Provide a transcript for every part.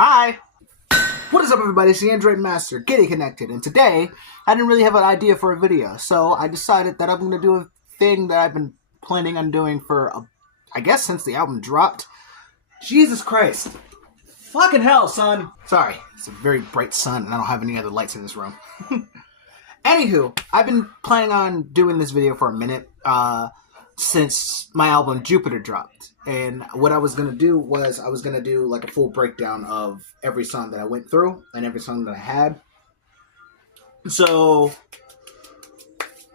Hi! What is up, everybody? It's the Android Master, getting connected, and today I didn't really have an idea for a video, so I decided that I'm going to do a thing that I've been planning on doing for, I guess, since the album dropped. Jesus Christ. Fucking hell, son. Sorry, it's a very bright sun, and I don't have any other lights in this room. Anywho, I've been planning on doing this video for a minute, since my album Jupiter dropped. And what I was going to do was I was going to do like a full breakdown of every song that I went through and every song that I had. So,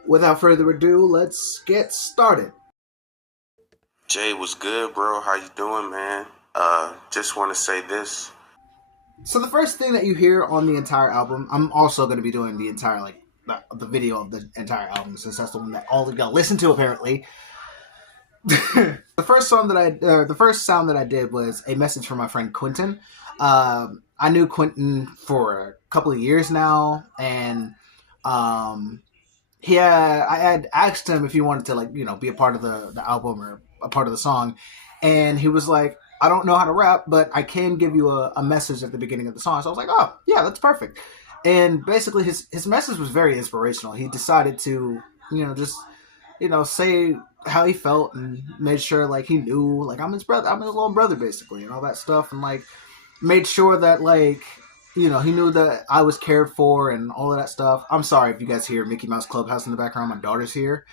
without further ado, let's get started. Jay, what's good, bro? How you doing, man? Just want to say this. So the first thing that you hear on the entire album, I'm also going to be doing the entire, the video of the entire album, since that's the one that all of y'all listen to, apparently. The first sound that I did was a message from my friend Quentin. I knew Quentin for a couple of years now, and I had asked him if he wanted to be a part of the album or a part of the song, and he was like, I don't know how to rap, but I can give you a message at the beginning of the song. So I was like, oh yeah, that's perfect. And basically his message was very inspirational. He decided to just say how he felt and made sure he knew I'm his brother, I'm his little brother basically, and all that stuff, and made sure that he knew that I was cared for and all of that stuff. I'm sorry if you guys hear Mickey Mouse Clubhouse in the background. My daughter's here.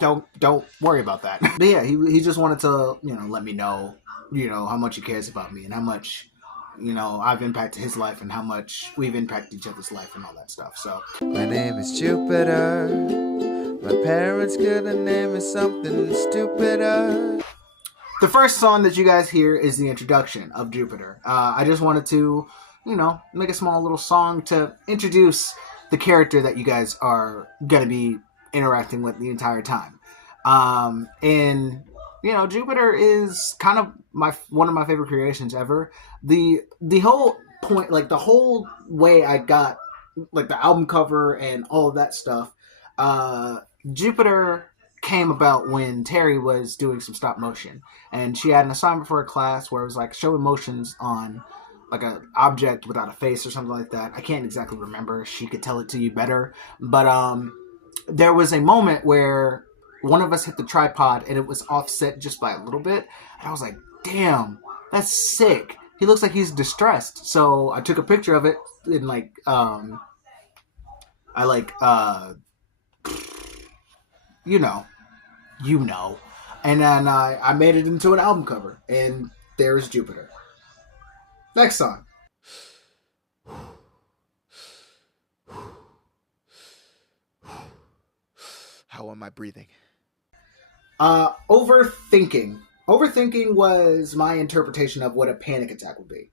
Don't worry about that. But yeah, he just wanted to let me know how much he cares about me and how much I've impacted his life and how much we've impacted each other's life and all that stuff. So my name is Jupiter. My parents couldn't name me something stupider. The first song that you guys hear is the introduction of Jupiter. I just wanted to, make a small little song to introduce the character that you guys are going to be interacting with the entire time. And Jupiter is kind of one of my favorite creations ever. The whole point, the whole way I got the album cover and all of that stuff, Jupiter came about when Terry was doing some stop motion, and she had an assignment for a class where it was show emotions on an object without a face or something like that. I can't exactly remember. She could tell it to you better, but there was a moment where one of us hit the tripod and it was offset just by a little bit, and I was like, damn, that's sick. He looks like he's distressed. So I took a picture of it and and then I made it into an album cover, and there's Jupiter. Next song. How am I breathing? Overthinking. Overthinking was my interpretation of what a panic attack would be.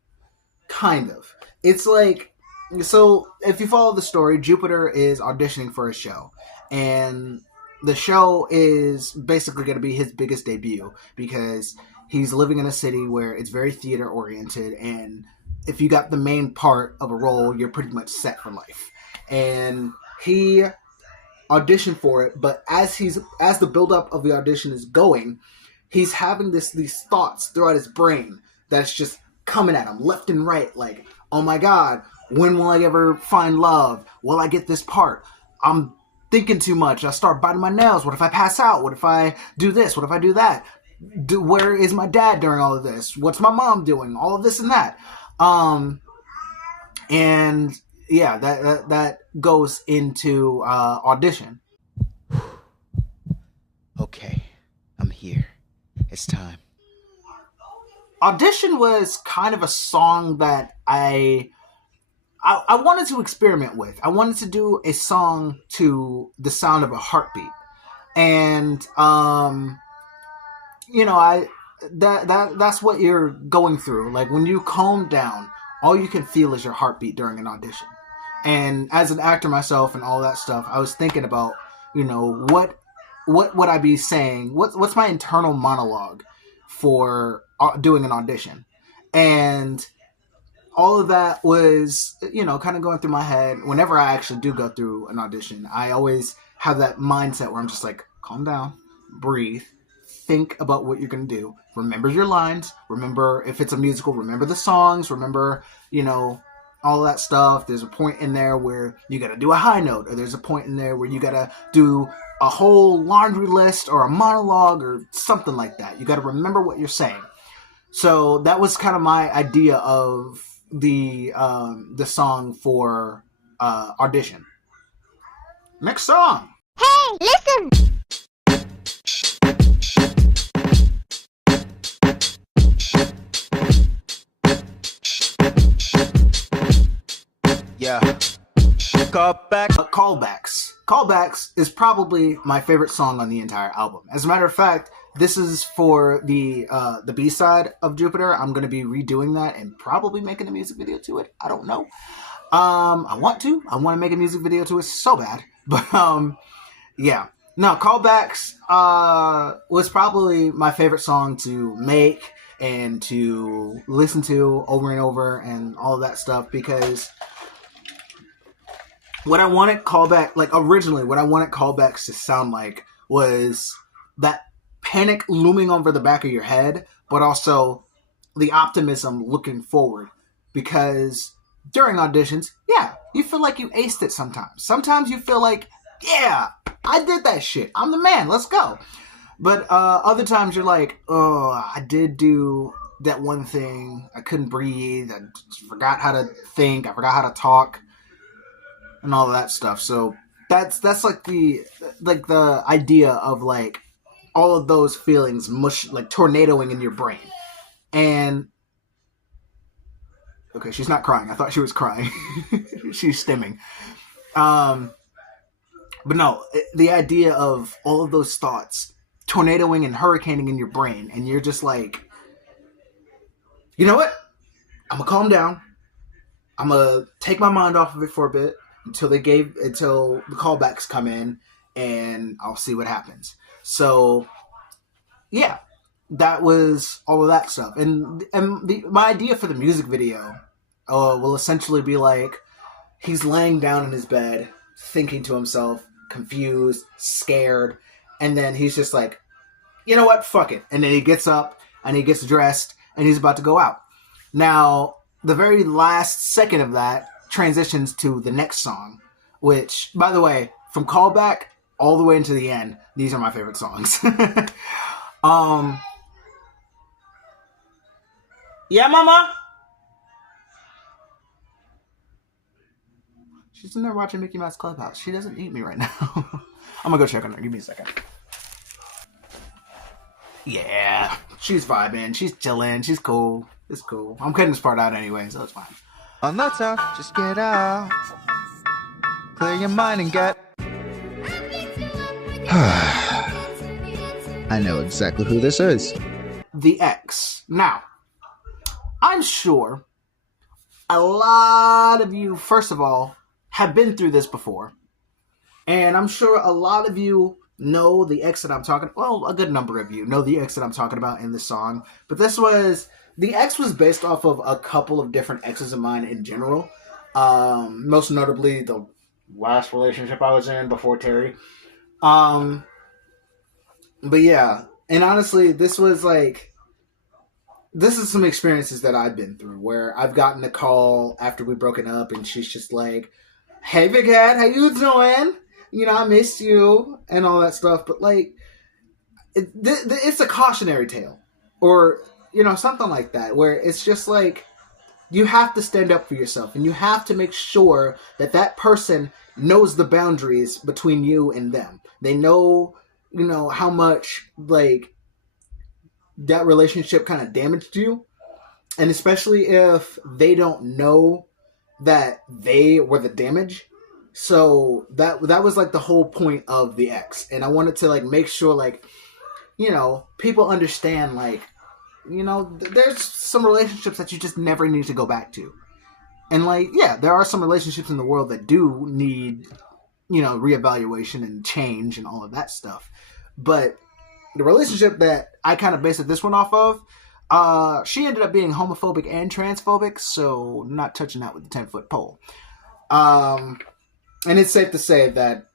Kind of. It's so if you follow the story, Jupiter is auditioning for a show, and the show is basically going to be his biggest debut because he's living in a city where it's very theater oriented, and if you got the main part of a role, you're pretty much set for life. And he auditioned for it, but as the build-up of the audition is going, he's having these thoughts throughout his brain that's just coming at him left and right, oh my god, when will I ever find love? Will I get this part? I'm thinking too much. I start biting my nails. What if I pass out? What if I do this? What if I do that? Where is my dad during all of this? What's my mom doing? All of this and that. And yeah, that goes into audition. Okay, I'm here. It's time. Audition was kind of a song that I wanted to experiment with. I wanted to do a song to the sound of a heartbeat, and that's what you're going through. When you calm down, all you can feel is your heartbeat during an audition. And as an actor myself and all that stuff, I was thinking about what would I be saying? What's my internal monologue for doing an audition? And all of that was, kind of going through my head. Whenever I actually do go through an audition, I always have that mindset where I'm just calm down, breathe, think about what you're going to do. Remember your lines. Remember, if it's a musical, remember the songs. Remember, all that stuff. There's a point in there where you got to do a high note, or there's a point in there where you got to do a whole laundry list or a monologue or something like that. You got to remember what you're saying. So that was kind of my idea of the song for Audition. Next song. Hey, listen! Yeah. Callback. Callbacks. Callbacks is probably my favorite song on the entire album. As a matter of fact, this is for the B-side of Jupiter. I'm going to be redoing that and probably making a music video to it. I don't know. I want to make a music video to it so bad. But, yeah. No, Callbacks was probably my favorite song to make and to listen to over and over and all of that stuff, because what I wanted originally what I wanted Callbacks to sound like was that panic looming over the back of your head, but also the optimism looking forward. Because during auditions, yeah, you feel like you aced it sometimes. Sometimes you feel like, yeah, I did that shit. I'm the man. Let's go. But other times you're like, oh, I did do that one thing. I couldn't breathe. I forgot how to think. I forgot how to talk. And all of that stuff. So that's like the idea of like all of those feelings like tornadoing in your brain. And okay, she's not crying. I thought she was crying. She's stimming. But no, the idea of all of those thoughts tornadoing and hurricaning in your brain, and you're just like, you know what? I'm gonna calm down. I'm gonna take my mind off of it for a bit. Until the callbacks come in, and I'll see what happens. So, yeah, that was all of that stuff. And my idea for the music video will essentially be like, he's laying down in his bed, thinking to himself, confused, scared, and then he's just like, you know what, fuck it. And then he gets up, and he gets dressed, and he's about to go out. Now, the very last second of that transitions to the next song, which, by the way, from Callback all the way into the end, these are my favorite songs. Yeah, mama? She's in there watching Mickey Mouse Clubhouse. She doesn't need me right now. I'm gonna go check on her. Give me a second. Yeah, she's vibing. She's chilling. She's cool. It's cool. I'm cutting this part out anyway, so it's fine. On that talk, just get out. Clear your mind and get. I know exactly who this is. The X. Now, I'm sure a lot of you, first of all, have been through this before. And I'm sure a lot of you know the X that I'm talking about. Well, a good number of you know the X that I'm talking about in this song. But the X was based off of a couple of different exes of mine in general. Most notably, the last relationship I was in before Terry. But yeah, and honestly, this is some experiences that I've been through where I've gotten a call after we've broken up, and she's just like, "Hey, big head, how you doing? I miss you," and all that stuff. But like, it's a cautionary tale, or something like that, where it's just like, you have to stand up for yourself, and you have to make sure that person knows the boundaries between you and them. They know, how much, like, that relationship kind of damaged you. And especially if they don't know that they were the damage. So that was, like, the whole point of the X. And I wanted to, like, make sure, like, people understand, like, there's some relationships that you just never need to go back to. And, like, yeah, there are some relationships in the world that do need, reevaluation and change and all of that stuff. But the relationship that I kind of based this one off of, she ended up being homophobic and transphobic, so not touching that with the 10-foot pole. And it's safe to say that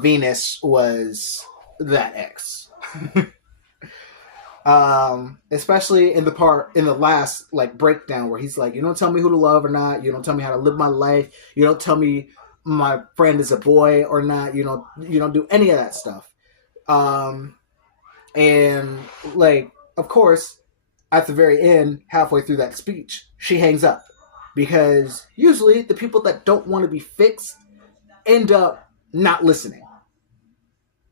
Venus was that X. Especially in the last like breakdown where he's like, you don't tell me who to love or not, you don't tell me how to live my life, you don't tell me my friend is a boy or not, you don't do any of that stuff. And like, of course, at the very end, halfway through that speech, she hangs up because usually the people that don't want to be fixed end up not listening.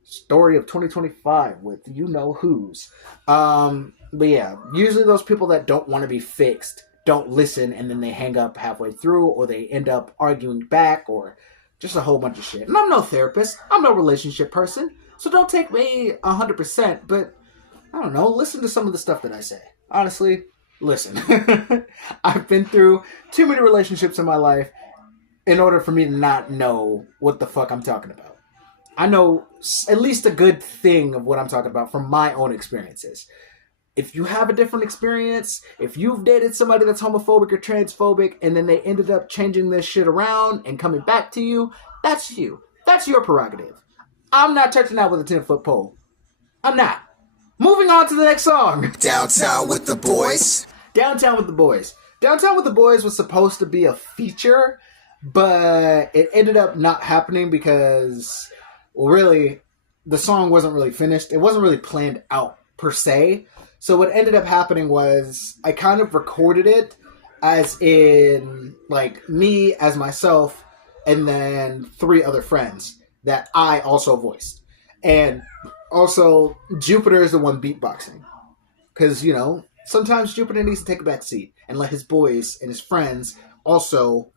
Story of 2025 with you know who's. But yeah, usually those people that don't want to be fixed don't listen, and then they hang up halfway through, or they end up arguing back, or just a whole bunch of shit. And I'm no therapist, I'm no relationship person, so don't take me 100%, but I don't know, listen to some of the stuff that I say. Honestly, listen. I've been through too many relationships in my life in order for me to not know what the fuck I'm talking about. I know at least a good thing of what I'm talking about from my own experiences. If you have a different experience, if you've dated somebody that's homophobic or transphobic, and then they ended up changing this shit around and coming back to you, that's you. That's your prerogative. I'm not touching that with a 10-foot pole. I'm not. Moving on to the next song. Downtown with the Boys. Downtown with the Boys. Downtown with the Boys was supposed to be a feature, but it ended up not happening because, well, really, the song wasn't really finished. It wasn't really planned out, per se. So what ended up happening was I kind of recorded it as in, like, me as myself and then 3 other friends that I also voiced. And also, Jupiter is the one beatboxing. Because, you know, sometimes Jupiter needs to take a back seat and let his boys and his friends also,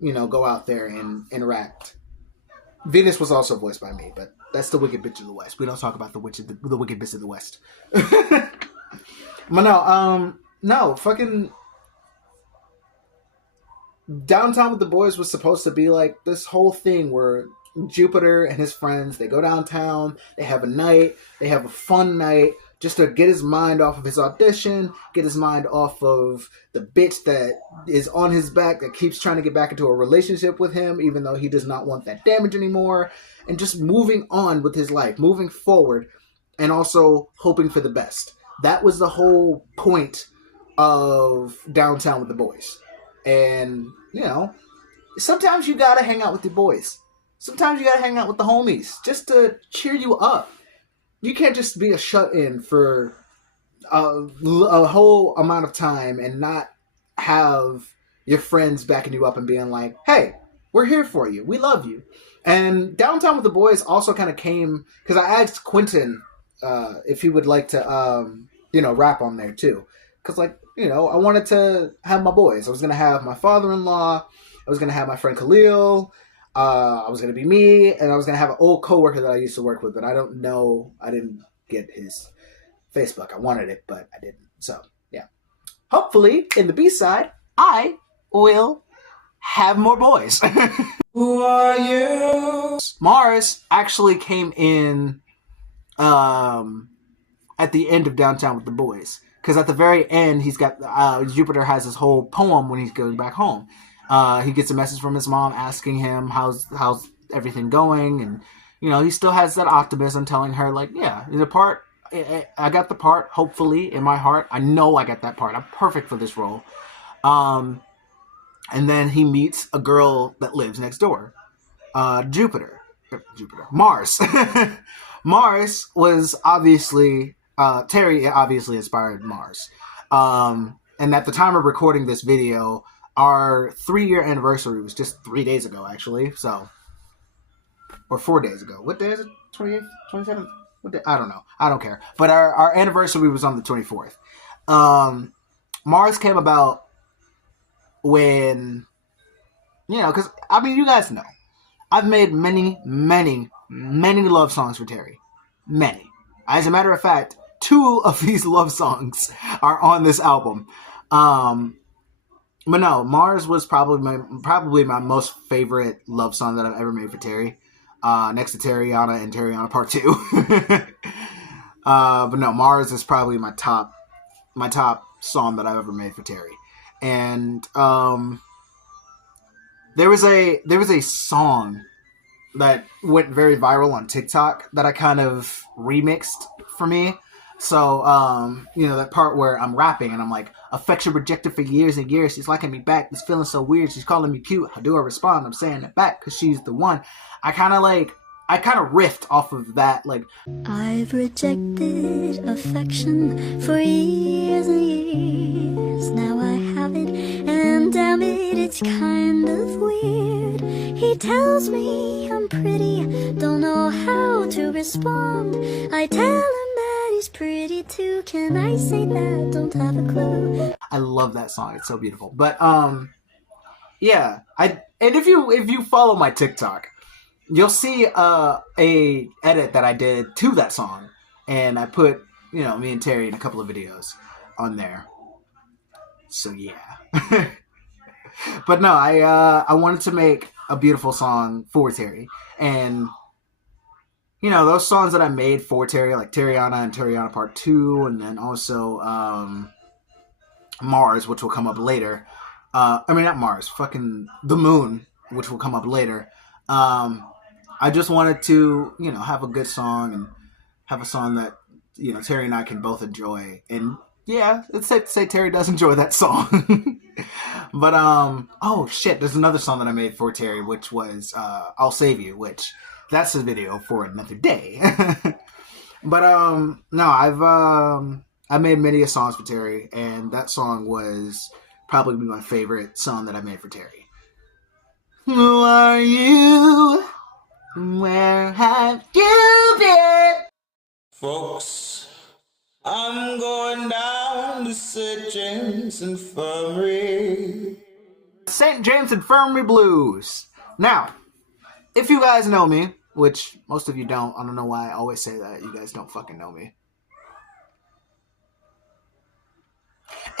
you know, go out there and interact. Venus was also voiced by me, but that's the Wicked Bitch of the West. We don't talk about the Wicked Bitch of the West. But no, fucking Downtown with the Boys was supposed to be like this whole thing where Jupiter and his friends, they go downtown, they have a night, they have a fun night, just to get his mind off of his audition, get his mind off of the bitch that is on his back that keeps trying to get back into a relationship with him, even though he does not want that damage anymore, and just moving on with his life, moving forward, and also hoping for the best. That was the whole point of Downtown with the Boys. And, you know, sometimes you gotta hang out with your boys. Sometimes you gotta hang out with the homies just to cheer you up. You can't just be a shut-in for a whole amount of time and not have your friends backing you up and being like, hey, we're here for you. We love you. And Downtown with the Boys also kind of came, because I asked Quentin if he would like to, rap on there too. Because, like, you know, I wanted to have my boys. I was going to have my father-in-law. I was going to have my friend Khalil. I was going to be me, and I was going to have an old coworker that I used to work with, but I don't know. I didn't get his Facebook. I wanted it, but I didn't. So, yeah. Hopefully, in the B-side, I will have more boys. Who are you? Mars actually came in at the end of Downtown with the Boys. Because at the very end, he's got Jupiter has his whole poem when he's going back home. He gets a message from his mom asking him how's everything going, and you know he still has that optimism, telling her like, yeah, the part I got the part. Hopefully, in my heart, I know I got that part. I'm perfect for this role. And then he meets a girl that lives next door, Mars. Mars was obviously Terry obviously inspired Mars, and at the time of recording this video, our 3-year anniversary was just 3 days ago, actually. So, or 4 days ago. What day is it? 28th? 27th? What day? I don't know. I don't care. But our anniversary was on the 24th. Mars came about when, you know, because, I mean, you guys know. I've made many, many, many love songs for Terry. Many. As a matter of fact, 2 of these love songs are on this album. But no, Mars was probably my most favorite love song that I've ever made for Terry. Next to Terriana and Terriana Part 2. But no, Mars is probably my top song that I've ever made for Terry. And there was a song that went very viral on TikTok that I kind of remixed for me. So, that part where I'm rapping and I'm like, affection rejected for years and years. She's liking me back. This feeling so weird. She's calling me cute. How do I respond? I'm saying it back because she's the one. I kind of riffed off of that. Like, I've rejected affection for years and years. Now I have it, and damn it, it's kind of weird. He tells me I'm pretty, don't know how to respond. I tell him that he's pretty too. Can I say that? Don't have a clue. I love that song. It's so beautiful. But yeah. And if you follow my TikTok, you'll see a edit that I did to that song, and I put me and Terry in a couple of videos on there. So yeah. But no, I wanted to make a beautiful song for Terry, and those songs that I made for Terry, like Terriana and Terriana Part 2, and then also Mars, which will come up later. I mean, not Mars, fucking The Moon, which will come up later. I just wanted to, have a good song and have a song that, Terry and I can both enjoy. And yeah, it's safe to say Terry does enjoy that song. But, oh shit, there's another song that I made for Terry, which was I'll Save You, which that's a video for another day. But, no, I made many songs for Terry, and that song was probably my favorite song that I made for Terry. Who are you? Where have you been? Folks, I'm going down to St. James Infirmary. St. James Infirmary Blues. Now, if you guys know me, which most of you don't, I don't know why I always say that. You guys don't fucking know me.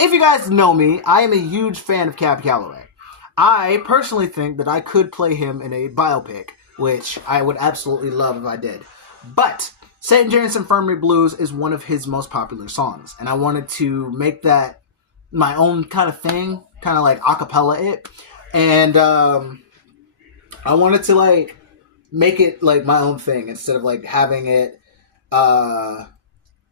If you guys know me, I am a huge fan of Cab Calloway. I personally think that I could play him in a biopic, which I would absolutely love if I did. But St. James Infirmary Blues is one of his most popular songs, and I wanted to make that my own kind of thing, kind of like acapella it. And I wanted to make it like my own thing instead of having it to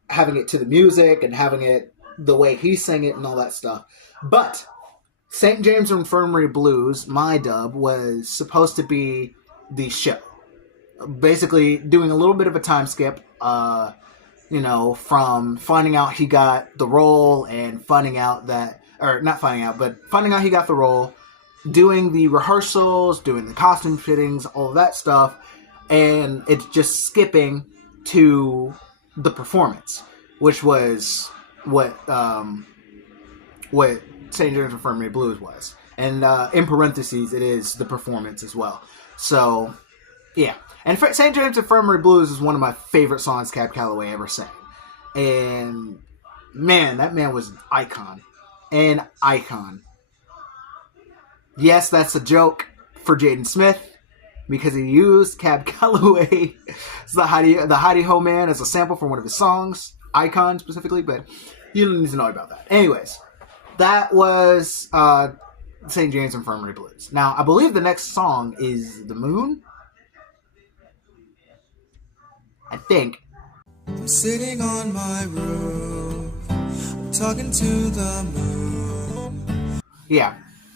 the music and having it the way he sang it and all that stuff. But St. James Infirmary Blues, my dub, was supposed to be the show. Basically doing a little bit of a time skip, from finding out he got the role and finding out he got the role, doing the rehearsals, doing the costume fittings, all of that stuff, and it's just skipping to the performance, which was what St. James Infirmary Blues was. And in parentheses, it is the performance as well. So, yeah. And St. James Infirmary Blues is one of my favorite songs Cab Calloway ever sang. And, man, that man was an icon. An icon. Yes, that's a joke for Jaden Smith, because he used Cab Calloway, the Heidi Ho Man, as a sample for one of his songs. Icon, specifically, but you don't need to know about that. Anyways, that was St. James Infirmary Blues. Now, I believe the next song is The Moon. I think. I'm sitting on my roof, I'm talking to the moon. Yeah.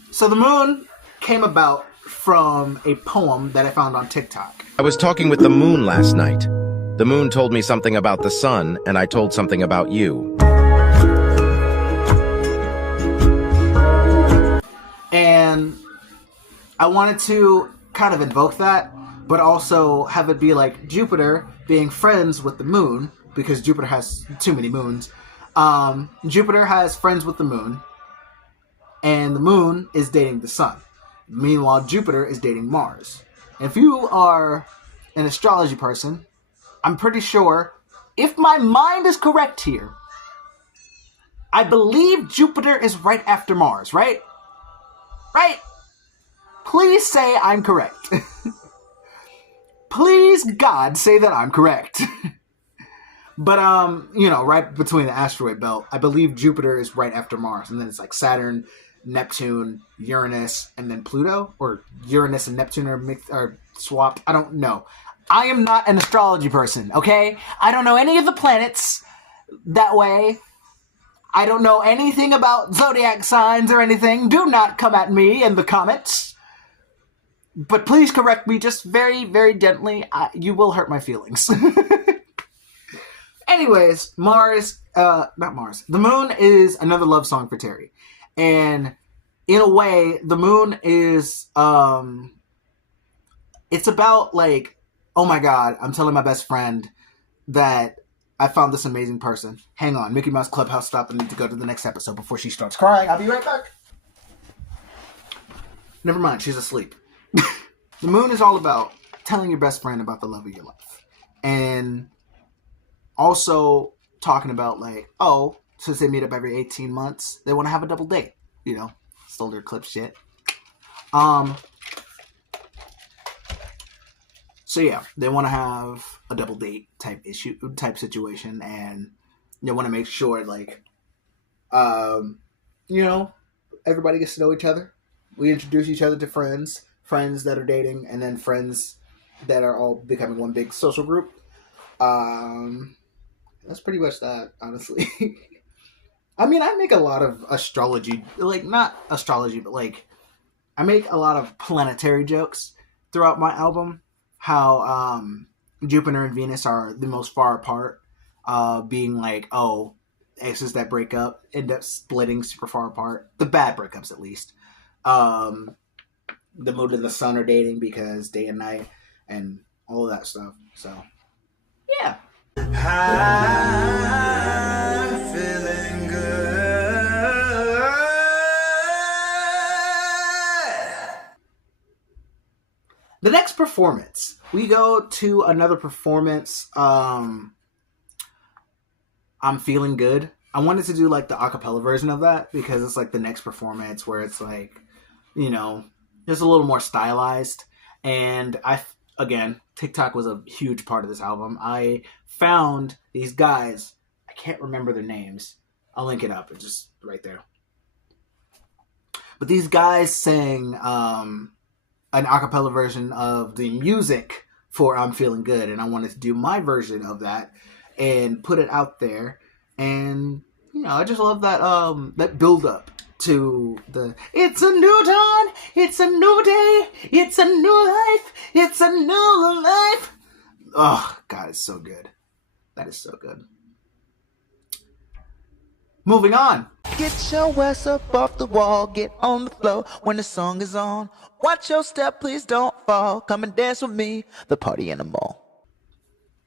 So The Moon came about from a poem that I found on TikTok. I was talking with the moon last night. The moon told me something about the sun, and I told something about you. And I wanted to kind of invoke that, but also have it be like Jupiter being friends with the moon, because Jupiter has too many moons. Jupiter has friends with the moon, and the moon is dating the sun. Meanwhile, Jupiter is dating Mars. If you are an astrology person, I'm pretty sure, if my mind is correct here, I believe Jupiter is right after Mars, right? Right? Please say I'm correct. Please, God, say that I'm correct. But, right between the asteroid belt, I believe Jupiter is right after Mars. And then it's like Saturn, Neptune, Uranus, and then Pluto? Or Uranus and Neptune are swapped? I don't know. I am not an astrology person, okay? I don't know any of the planets. That way, I don't know anything about zodiac signs or anything. Do not come at me in the comments. But please correct me just very, very gently. You will hurt my feelings. Anyways, not Mars. The Moon is another love song for Terry. And in a way, The Moon is, it's about like, oh my God, I'm telling my best friend that I found this amazing person. Hang on, Mickey Mouse Clubhouse stop. I need to go to the next episode before she starts crying. I'll be right back. Never mind, she's asleep. The Moon is all about telling your best friend about the love of your life. And also talking about like, oh, since they meet up every 18 months, they want to have a double date. You know, stole their clip shit. So yeah, they want to have a double date type situation, and they want to make sure like, you know, everybody gets to know each other. We introduce each other to friends that are dating, and then friends that are all becoming one big social group. That's pretty much that, honestly. I mean, I make a lot of astrology, like not astrology, but like I make a lot of planetary jokes throughout my album. How Jupiter and Venus are the most far apart, being like, oh, exes that break up end up splitting super far apart. The bad breakups, at least. The Moon and the Sun are dating because day and night and all of that stuff. So, yeah. I'm feeling good. The next performance, we go to another performance. I'm Feeling Good. I wanted to do like the acapella version of that because it's like the next performance where it's like, you know, just a little more stylized. And again, TikTok was a huge part of this album. I found these guys. I can't remember their names. I'll link it up. It's just right there. But these guys sang an acapella version of the music for I'm Feeling Good, and I wanted to do my version of that and put it out there. And you know, I just love that that build up to the it's a new dawn, it's a new day, it's a new life, it's a new life. Oh God, it's so good. That is so good. Moving on. Get your ass up off the wall, get on the floor when the song is on. Watch your step, please don't fall. Come and dance with me, the party animal.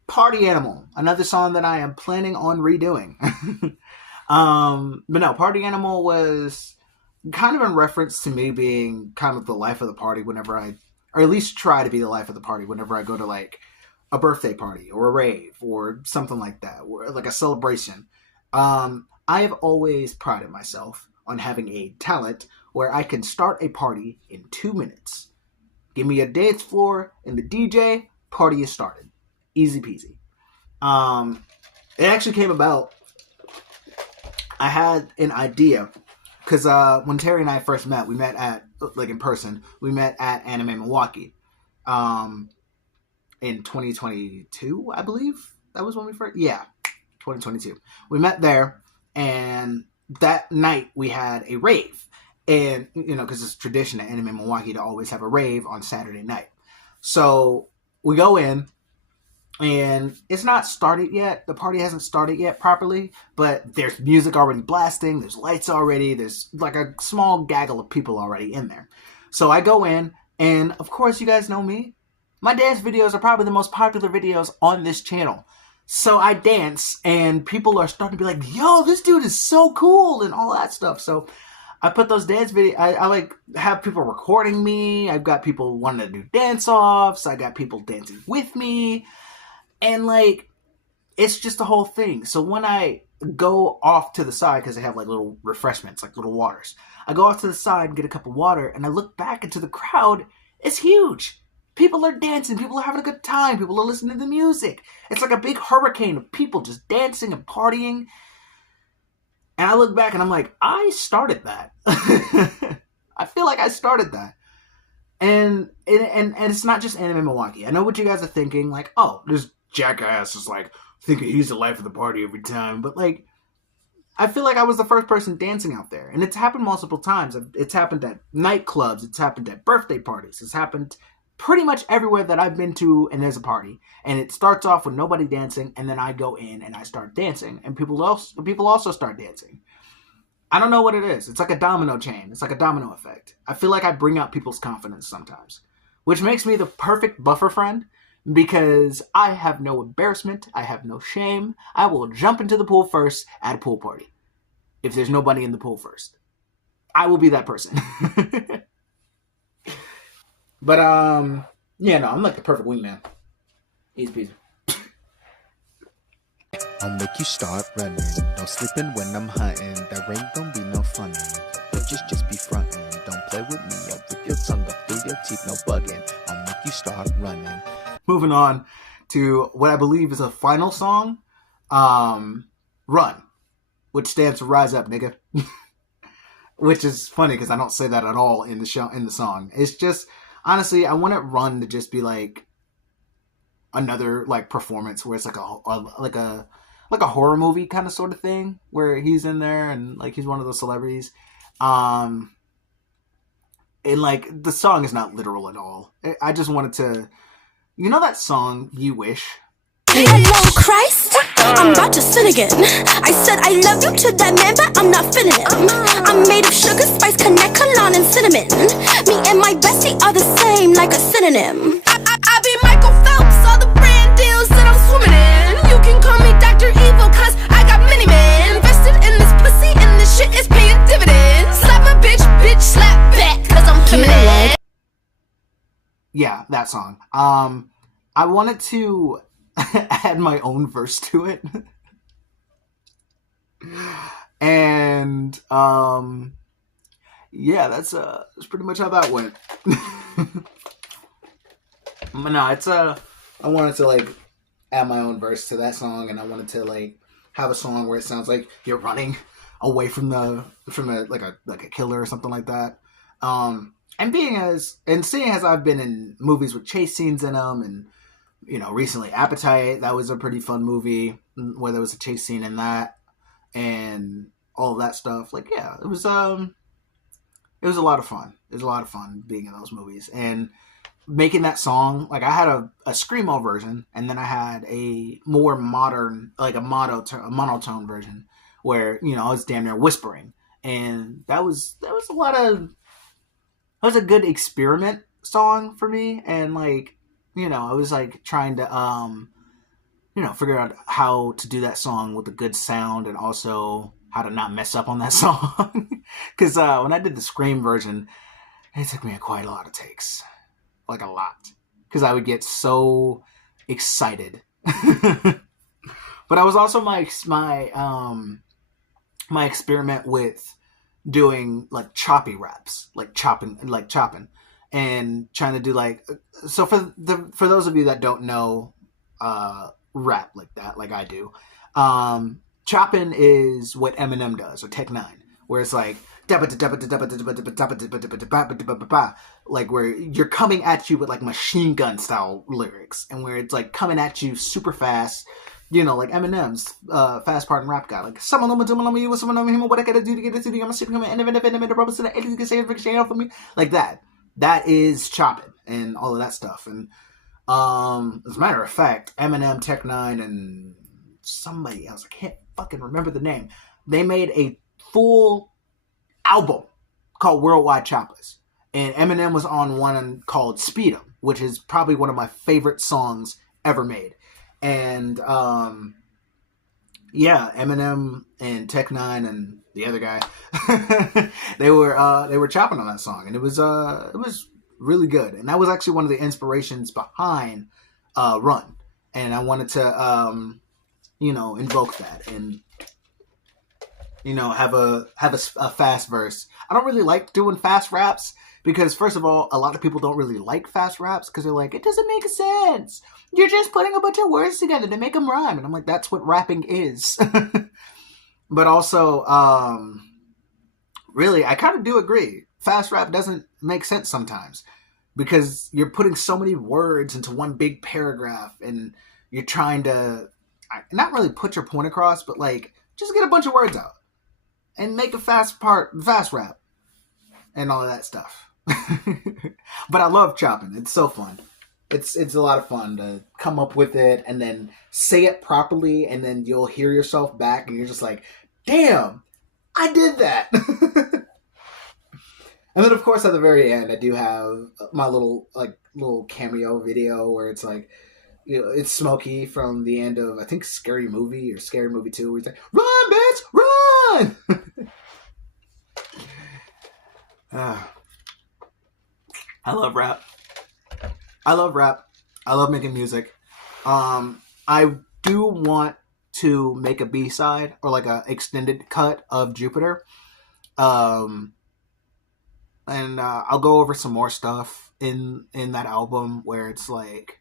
Party Animal, another song that I am planning on redoing. But no, Party Animal was kind of in reference to me being kind of the life of the party whenever or at least try to be the life of the party whenever I go to like a birthday party or a rave or something like that, or like a celebration. I have always prided myself on having a talent where I can start a party in 2 minutes. Give me a dance floor and the DJ, party is started. Easy peasy. It actually came about, I had an idea, because when Terry and I first met, we met at, like in person, we met at Anime Milwaukee in 2022, I believe. That was when we first, 2022. We met there. And that night we had a rave. And, you know, because it's tradition at Anime Milwaukee to always have a rave on Saturday night. So we go in, and it's not started yet. The party hasn't started yet properly, but there's music already blasting. There's lights already. There's like a small gaggle of people already in there. So I go in, and of course, you guys know me. My dance videos are probably the most popular videos on this channel. So I dance, and people are starting to be like, yo, this dude is so cool, and all that stuff. So I put those dance videos, I like have people recording me. I've got people wanting to do dance-offs. I got people dancing with me. And like, it's just the whole thing. So when I go off to the side, because they have like little refreshments, like little waters. I go off to the side and get a cup of water, and I look back into the crowd. It's huge. People are dancing. People are having a good time. People are listening to the music. It's like a big hurricane of people just dancing and partying. And I look back and I'm like, I started that. I feel like I started that. And it's not just Anime Milwaukee. I know what you guys are thinking. Like, oh, this jackass is like thinking he's the life of the party every time. But like, I feel like I was the first person dancing out there. And it's happened multiple times. It's happened at nightclubs. It's happened at birthday parties. It's happened pretty much everywhere that I've been to and there's a party. And it starts off with nobody dancing, and then I go in and I start dancing. And people also start dancing. I don't know what it is. It's like a domino chain. It's like a domino effect. I feel like I bring out people's confidence sometimes, which makes me the perfect buffer friend because I have no embarrassment. I have no shame. I will jump into the pool first at a pool party if there's nobody in the pool first. I will be that person. But, yeah, no, I'm like the perfect wingman. Easy peasy. I'll make you start running. No slipping when I'm hunting. There ain't gonna be no fun. Bitches just be fronting. Don't play with me. I'll rip your tongue up through your teeth. No bugging. I'll make you start running. Moving on to what I believe is a final song, Run, which stands for Rise Up, nigga. Which is funny because I don't say that at all in the song. It's just, honestly, I want it Run to just be like another like performance where it's like a horror movie kind of sort of thing where he's in there and like he's one of those celebrities. And like the song is not literal at all. I just wanted to, you know that song You Wish? Hello, Christ. I'm about to sin again. I said I love you to that man, but I'm not feeling it. I'm made of sugar, spice, connect, cologne, and cinnamon. Me and my bestie are the same, like a synonym. I be Michael Phelps, all the brand deals that I'm swimming in. You can call me Dr. Evil, cause I got many men invested in this pussy, and this shit is paying dividends. Slap a bitch, bitch, slap back, cause I'm feminine. Yeah, that song. I wanted to add my own verse to it. And yeah, that's pretty much how that went. But no, it's I wanted to like add my own verse to that song, and I wanted to like have a song where it sounds like you're running away from a killer or something like that. And seeing as I've been in movies with chase scenes in them, and you know, recently Appetite, that was a pretty fun movie where there was a chase scene in that and all of that stuff. Like, yeah, it was a lot of fun. It was a lot of fun being in those movies and making that song. Like, I had a screamo version, and then I had a more modern, like a monotone version where, you know, I was damn near whispering, and that was a good experiment song for me. And like, you know, I was like trying to, you know, figure out how to do that song with a good sound and also how to not mess up on that song. Because when I did the Scream version, it took me quite a lot of takes. Like a lot. Because I would get so excited. But I was also my experiment with doing like choppy raps, like chopping. And trying to do like, so for those of you that don't know rap like that, like I do, chopping is what Eminem does, or Tech Nine, where it's like like where you're coming at you with like machine gun style lyrics, and where it's like coming at you super fast, you know, like Eminem's fast part and rap guy, like someone you with someone him, what I gotta do to get it to the I'm super coming and the rubber to the aliens can say it for me, like that. That is chopping and all of that stuff. And as a matter of fact, Eminem, Tech Nine, and somebody else, I can't fucking remember the name, they made a full album called Worldwide Choppers. And Eminem was on one called Speed 'Em, which is probably one of my favorite songs ever made. And yeah, Eminem and Tech Nine and the other guy, they were chopping on that song, and it was really good. And that was actually one of the inspirations behind Run. And I wanted to you know, invoke that and, you know, have a fast verse. I don't really like doing fast raps because, first of all, a lot of people don't really like fast raps because they're like, it doesn't make sense. You're just putting a bunch of words together to make them rhyme. And I'm like, that's what rapping is. But also, really, I kind of do agree. Fast rap doesn't make sense sometimes because you're putting so many words into one big paragraph, and you're trying to not really put your point across, but like just get a bunch of words out and make a fast rap and all of that stuff. But I love chopping. It's so fun. It's a lot of fun to come up with it and then say it properly, and then you'll hear yourself back and you're just like, damn, I did that. And then of course at the very end I do have my little cameo video where it's like, you know, it's Smokey from the end of I think Scary Movie or Scary Movie 2 where he's like, run bitch, run. I love rap. I love making music. I do want to make a B-side or like a extended cut of Jupiter. And I'll go over some more stuff in that album where it's like,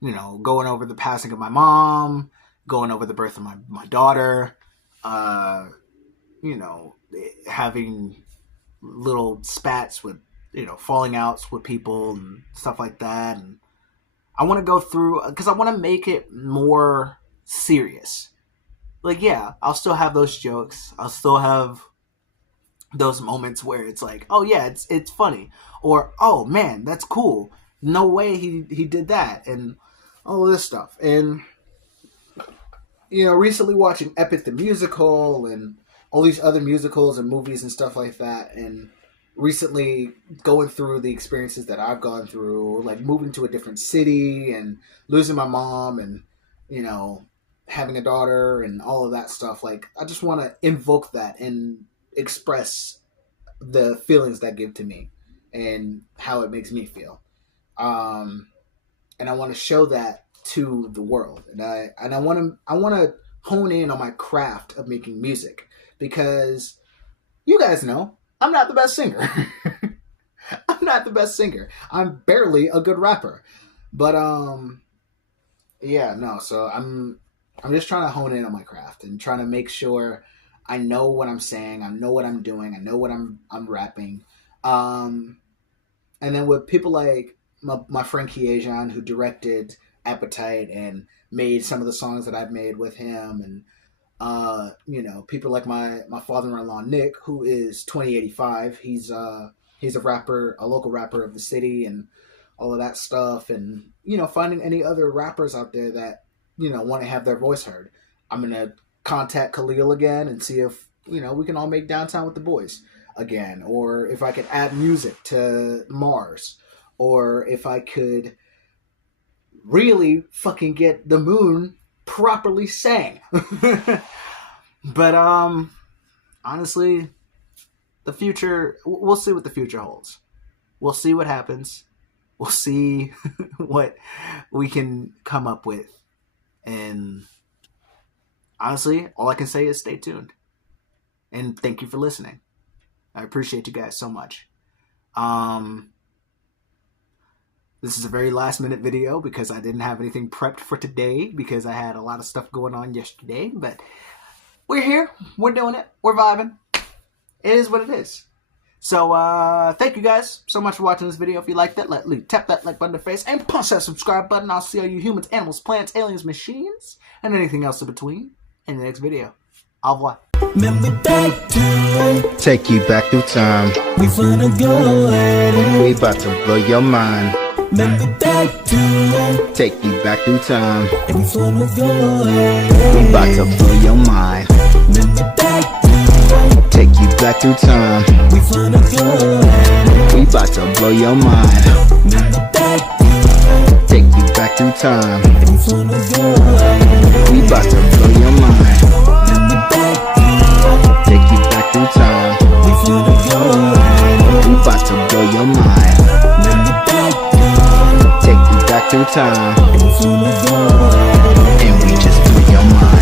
you know, going over the passing of my mom, going over the birth of my daughter, you know, having little spats with, you know, falling outs with people and stuff like that. And I want to go through, because I want to make it more serious. Like, yeah, I'll still have those jokes. I'll still have those moments where it's like, oh yeah, it's funny. Or, oh man, that's cool. No way he did that. And all of this stuff. And, you know, recently watching Epic the Musical and all these other musicals and movies and stuff like that. And recently going through the experiences that I've gone through, like moving to a different city and losing my mom and, you know, having a daughter and all of that stuff. Like, I just want to invoke that and express the feelings that give to me and how it makes me feel. And I want to show that to the world. And I want to hone in on my craft of making music, because you guys know I'm not the best singer. I'm not the best singer. I'm barely a good rapper. But yeah, no. So I'm just trying to hone in on my craft and trying to make sure I know what I'm saying, I know what I'm doing, I know what I'm rapping. And then with people like my friend Kiejan, who directed Appetite and made some of the songs that I've made with him, and you know, people like my father-in-law Nick, who is 2085. He's a rapper, a local rapper of the city, and all of that stuff. And, you know, finding any other rappers out there that, you know, want to have their voice heard. I'm gonna contact Khalil again and see if, you know, we can all make Downtown with the Boys again, or if I could add music to Mars, or if I could really fucking get the Moon properly sang. But honestly, the future, we'll see what the future holds. We'll see what happens. We'll see what we can come up with. And honestly, all I can say is stay tuned. And thank you for listening. I appreciate you guys so much. This is a very last minute video because I didn't have anything prepped for today because I had a lot of stuff going on yesterday. But we're here. We're doing it. We're vibing. It is what it is. So thank you guys so much for watching this video. If you liked it, tap that like button in the face and punch that subscribe button. I'll see all you humans, animals, plants, aliens, machines, and anything else in between in the next video. Au revoir. Take you back through time. We finna go ahead. We about to blow your mind. Take you back through time. We finna go ahead. We about to blow your mind. Take you back through time. We finna go ahead. We about to blow your mind. Take you back through time. We finna go ahead. We about to blow your mind. Take you back through time. We finna go ahead. We about to blow your mind. Take you back through time. We finna go ahead. And we just blew your mind.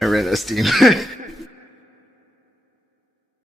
I ran out of steam.